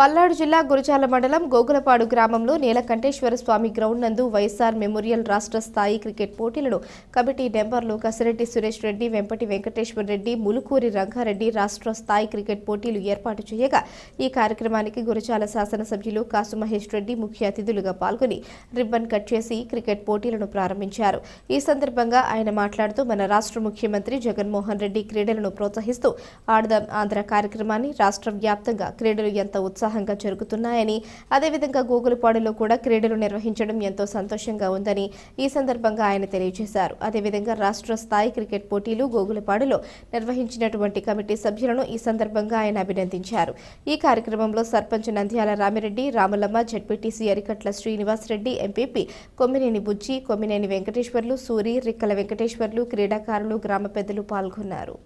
పల్నాడు జిల్లా గురజాల మండలం గోగులపాడు గ్రామంలో నీలకంఠేశ్వర స్వామి గ్రౌండ్ నందు వైఎస్ఆర్ మెమోరియల్ రాష్ట్ర స్థాయి క్రికెట్ పోటీలను కమిటీ నెంబర్లు కసిరెడ్డి సురేష్ రెడ్డి వెంపటి వెంకటేశ్వర రెడ్డి ములుకూరి రంగారెడ్డి రాష్ట్ర స్థాయి క్రికెట్ పోటీలు ఏర్పాటు చేయగా ఈ కార్యక్రమానికి గురజాల శాసనసభ్యులు కాసు మహేష్ రెడ్డి ముఖ్య అతిథులుగా పాల్గొని రిబ్బన్ కట్ చేసి క్రికెట్ పోటీలను ప్రారంభించారు. ఈ సందర్భంగా ఆయన మాట్లాడుతూ మన రాష్ట్ర ముఖ్యమంత్రి జగన్మోహన్ రెడ్డి క్రీడలను ప్రోత్సహిస్తూ ఆడదాం ఆంధ్ర కార్యక్రమాన్ని రాష్ట్ర వ్యాప్తంగా క్రీడలు ఎంత ఉత్సాహంగా జరుగుతున్నాయని అదేవిధంగా గూగులపాడులో కూడా క్రీడలు నిర్వహించడం ఎంతో సంతోషంగా ఉందని ఈ సందర్భంగా ఆయన తెలియజేశారు. అదేవిధంగా రాష్ట్ర స్థాయి క్రికెట్ పోటీలు గోగులపాడులో నిర్వహించినటువంటి కమిటీ సభ్యులను ఈ సందర్భంగా ఆయన అభినందించారు. ఈ కార్యక్రమంలో సర్పంచ్ నంద్యాల రామిరెడ్డి రామలమ్మ జడ్పీటీసీ అరికట్ల శ్రీనివాస్ రెడ్డి ఎంపీపీ కొమ్మినేని బుజ్జి కొమ్మినేని వెంకటేశ్వర్లు సూరి రిక్కల వెంకటేశ్వర్లు క్రీడాకారులు గ్రామ పెద్దలు పాల్గొన్నారు.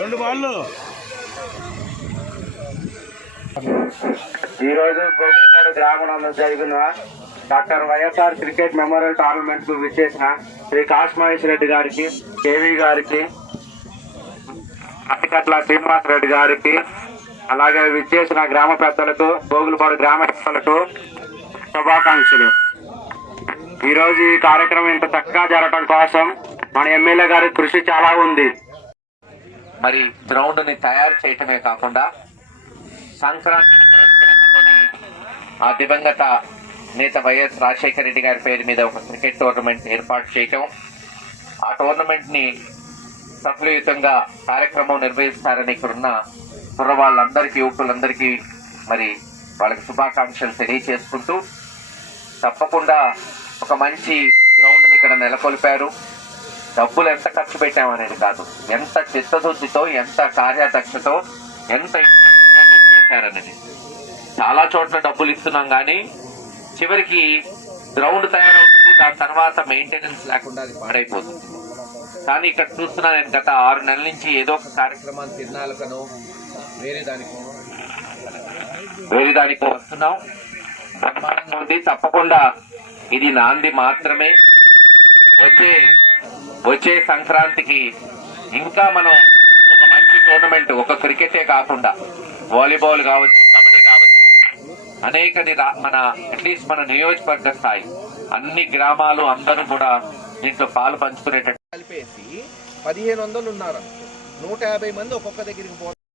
రెండు బాళ్ళు. ఈ రోజు గోకులపాడు గ్రామంలో జరిగిన డాక్టర్ వైఎస్ఆర్ క్రికెట్ మెమోరియల్ టోర్నమెంట్కు విచ్చేసిన శ్రీ కాశ్మహేష్ రెడ్డి గారికి కేవీ గారికి అతికట్ల శ్రీనివాస్ రెడ్డి గారికి అలాగే విచ్చేసిన గ్రామ పెద్దలకు గోగులపాడు గ్రామ పెద్దలకు శుభాకాంక్షలు. ఈరోజు ఈ కార్యక్రమం ఇంత చక్కగా జరగడం కోసం మన ఎమ్మెల్యే గారి కృషి చాలా ఉంది. మరి గ్రౌండ్ని తయారు చేయటమే కాకుండా సంక్రాంతిని పురస్కరించుకొని ఆ దివంగత నేత వైఎస్ రాజశేఖర రెడ్డి గారి పేరు మీద ఒక క్రికెట్ టోర్నమెంట్ ఏర్పాటు చేయటం ఆ టోర్నమెంట్ని సఫలయుతంగా కార్యక్రమం నిర్వహిస్తారని ఇక్కడున్న కుర్రవాళ్ళందరికీ యువకులందరికీ మరి వాళ్ళకి శుభాకాంక్షలు తెలియచేసుకుంటూ తప్పకుండా ఒక మంచి గ్రౌండ్ని ఇక్కడ నెలకొల్పారు. డబ్బులు ఎంత ఖర్చు పెట్టామనేది కాదు. ఎంత చిత్తశుద్ధితో ఎంత కార్యదక్షతో ఎంత చేశారనేది. చాలా చోట్ల డబ్బులు ఇస్తున్నాం కానీ చివరికి గ్రౌండ్ తయారవుతుంది దాని తర్వాత మెయింటెనెన్స్ లేకుండా అది పాడైపోతుంది. కానీ ఇక్కడ చూస్తున్నా నేను గత ఆరు నెలల నుంచి ఏదో ఒక కార్యక్రమాన్ని తిరునాళ్ళకనో వేరే దానికో వేరే దానికో వస్తున్నాం. బ్రహ్మాండంగా ఉంది. తప్పకుండా ఇది నాంది మాత్రమే. వచ్చే వచ్చే సంక్రాంతికి ఇంకా మనం ఒక మంచి టోర్నమెంట్ ఒక క్రికెటే కాకుండా వాలీబాల్ కావచ్చు కబడ్డీ కావచ్చు అనేకది మన అట్లీస్ట్ మన నియోజకవర్గ స్థాయి అన్ని గ్రామాలు అందరూ కూడా దీంట్లో పాలు పంచుకునేటట్టు కలిపేసి పదిహేను వందలు ఉన్నారు నూట యాభై మంది ఒక్కొక్క దగ్గరికి పో